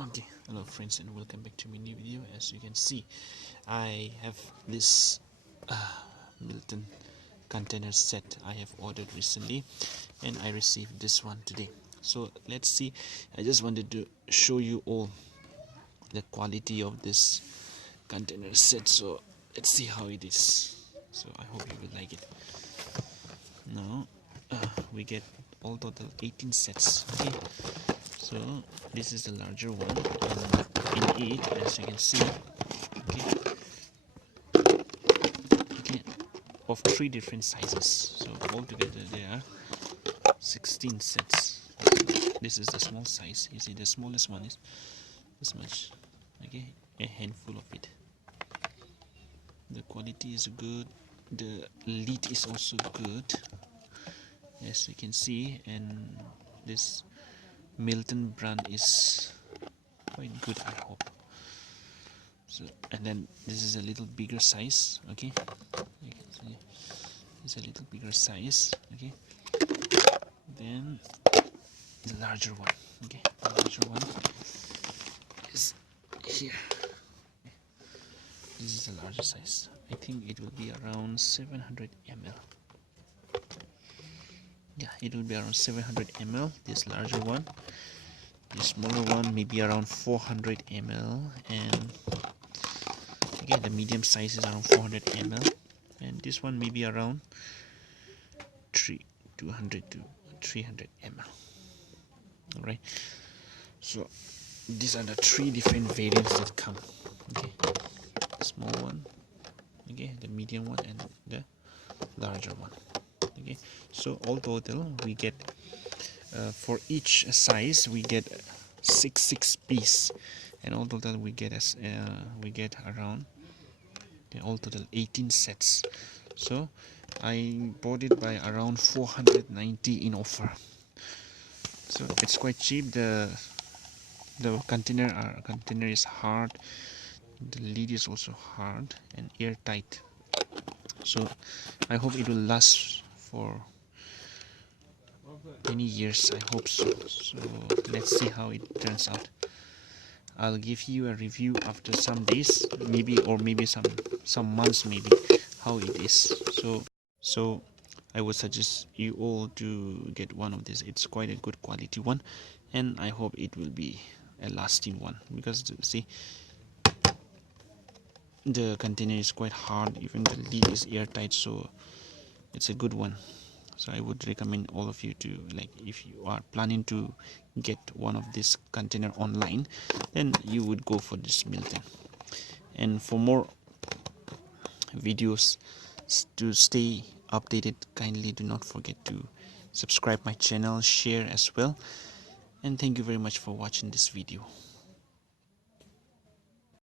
Okay, hello friends and welcome back to my new video. As you can see, I have this Milton container set I have ordered recently, and I received this one today. So let's see. I just wanted to show you all the quality of this container set, so let's see how it is. So I hope you will like it. Now we get all total 18 sets. Okay, so this is the larger one, and in it, as you can see, okay, of 3 different sizes. So altogether there are 16 sets. This is the small size. You see, the smallest one is this much. Okay, a handful of it. The quality is good. The lid is also good, as you can see, and this Milton brand is quite good, I hope. So, and then this is a little bigger size. Okay, you can see it's a little bigger size. Okay, then the larger one. Okay, the larger one is here. Okay. This is the larger size. I think it will be around 700 ml. Yeah, it will be around 700 ml, this larger one. The smaller one maybe around 400 ml, and again the medium size is around 400 ml, and this one maybe around 200 to 300 ml. Alright, so these are the 3 different variants that come. Okay, the small one, okay, the medium one, and the larger one. Okay, so all total we get for each size we get six piece, and all total we get around all total 18 sets. So I bought it by around 490 in offer, so it's quite cheap. The container is hard, the lid is also hard and airtight, so I hope it will last for many years. I hope so. So let's see how it turns out. I'll give you a review after some days, maybe, or maybe some months, maybe, how it is. So I would suggest you all to get one of these. It's quite a good quality one, and I hope it will be a lasting one, because see, the container is quite hard, even the lid is airtight, so it's a good one. So I would recommend all of you to, like, if you are planning to get one of this container online, then you would go for this Milton. And for more videos to stay updated, kindly do not forget to subscribe my channel, share as well, and thank you very much for watching this video.